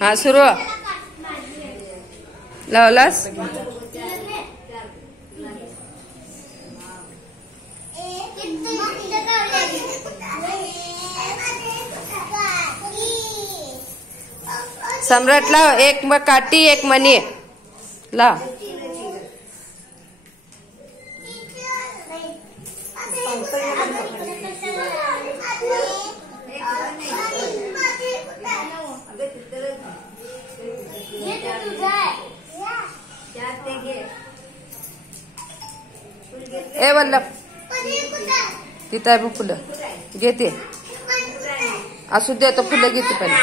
हा सुरू लावलास. सम्राट लाव. एक काठी एक मणी लाव. ए वल्लभ तिथं आहे बघ फुलं घेते. असू दे आता फुलं घेते पहिले.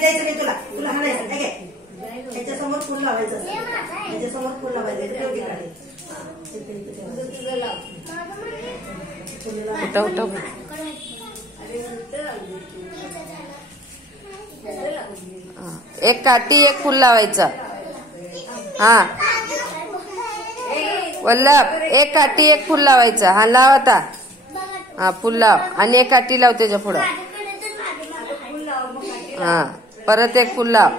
द्यायचं नाही तुला. तुला हाणायचं काय काय. त्याच्यासमोर फुल लावायचं. त्याच्यासमोर फुल लावायचं. उठा उठा. एक काठी एक फुल लावायचं. हा वल्लभ एक काठी एक फुल लावायचं. हा लाव आता. हा फुल लाव आणि एक काठी लाव त्याच्या पुढं. हा परत एक फुल लाव.